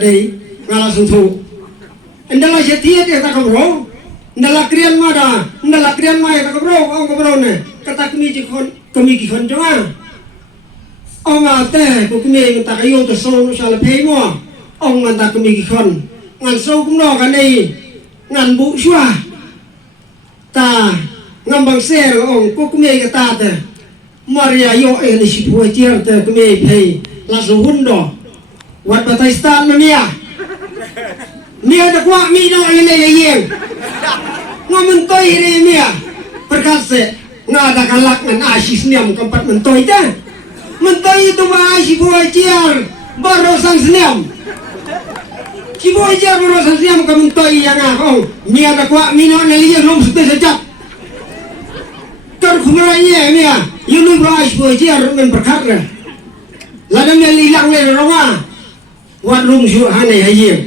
dei ngala suntu ndala setia dia tak bro ndala krian mada ndala krian mai tak bro ong bro ne kata kami ki khon jonga ong ate ko kami ta kayo to so sala phe mo ong man ta kami ki khon ngan so kum no kan nei ngan bu shwa ta ngam bang se ong ko kami ka ta te Maria yo ni si pu chiar te kami phe la so hundo wat Bataistan mia ada kuat mi dong ini yang ngamen toy ini mia perkasa ngada kalak ngan asis niam keempat mentoy dah mentoy itu bah si buah ciar barosan seniam si buah ciar barosan seniam ke mentoy yang aku mi ada kuat mi dong ini yang belum sudah sejak terkumanya mia yunu bah si buah ciar men perkara ladang yang hilang le roma wat rung syur hane hayir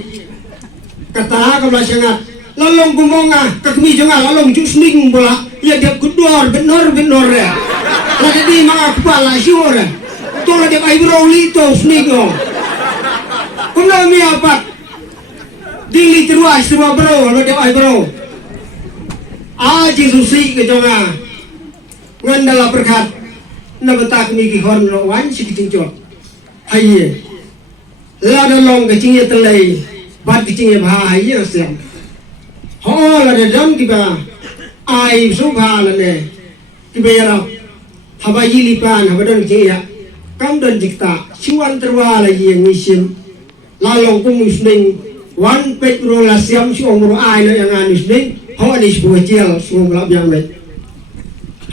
kata kalau sangat lalong kumonga kakmi jangan lalong cuk sning bola ya dia kudor benor ya lagi di mga kepala syur tu lagi ai broli to sning oh kumna mi apa dili terus semua bro lagi ai bro aji susi ke jonga ngandala berkat na betak mi ki hon lo wan sikit cok hayir lada long ke cingnya telai bat ke cingnya bahaya siang ho lada dam kiba ai subha lane kiba yarap habayi lipan habadan cingnya kam dan jikta siwan terwala yang misim lalong kumusning wan petro la siam si omro ai na yang anusning ho ani sebuah jel semua belak yang baik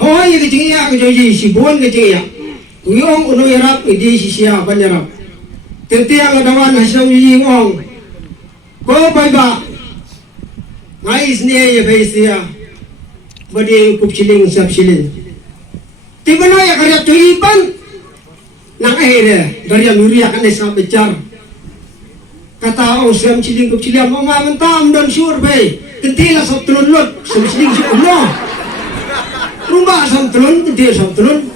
ho ye ke cingnya ke joji si buan ke cingnya uyong uno yarap idi si sia ban yarap tentiang adawan hasil ying ong ko baiba ngai sne ye beisia bade kup chiling sap chiling tibana ya karya tuipan nang akhirnya dari yang nuria kan desa becar kata ong sam chiling kup chiling mau mentam dan syur be tentila sop telun lut sam chiling syur no rumba sam telun tentila sop telun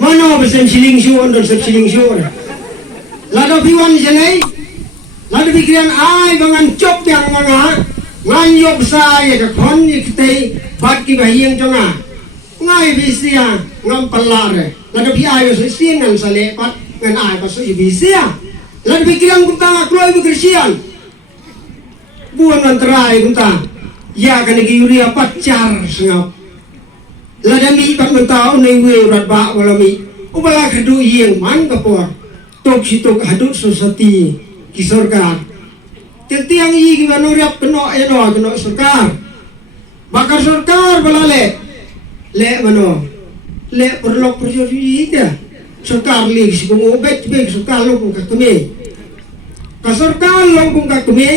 mana besam chiling syur dan sap chiling syur lada piwan jenai lada pikiran ai bangan cop yang manga nganyok saya ke kon ikte bat ki bahiyang jonga ngai bisia ngam pelare lada pi ayo singan sale pat ngan ai pasu bisia lada pikiran kunta kloi bekersian buan antrai kunta ya kan ki yuria pacar sengap lada mi pat mentau nei we urat ba wala mi ubala kedu yeng man kapor tok sitok hadut sosati ki sarkar tentiang i ki manuriap keno keno sarkar bakar sarkar balale le mano le perlok perjoji ita sarkar li si kumo bet sarkar lo kung kakme ka sarkar lo kung kakme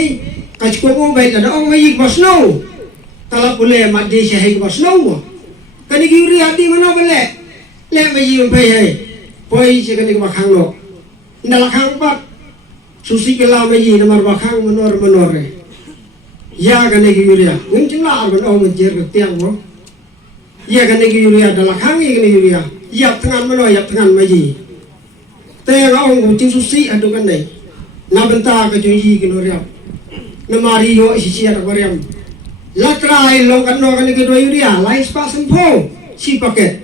ka kumo bet ada ong i basno kala pule madde siya hi basno kani ki uri ati mano bale le mayi pay poi si kani bakang lo ndalakang pat susi kela mayi namar bakang menor ya gane ki yuria nguncing la arban ong njer ke tiang mo ya gane ki yuria dalakang i gane yuria yap tangan meno yap tangan mayi te ong nguncing susi adu kan nei na benta ke joyi ki noria na mari yo si sia aquarium la trai long kan no gane ki do yuria lais pasen po si paket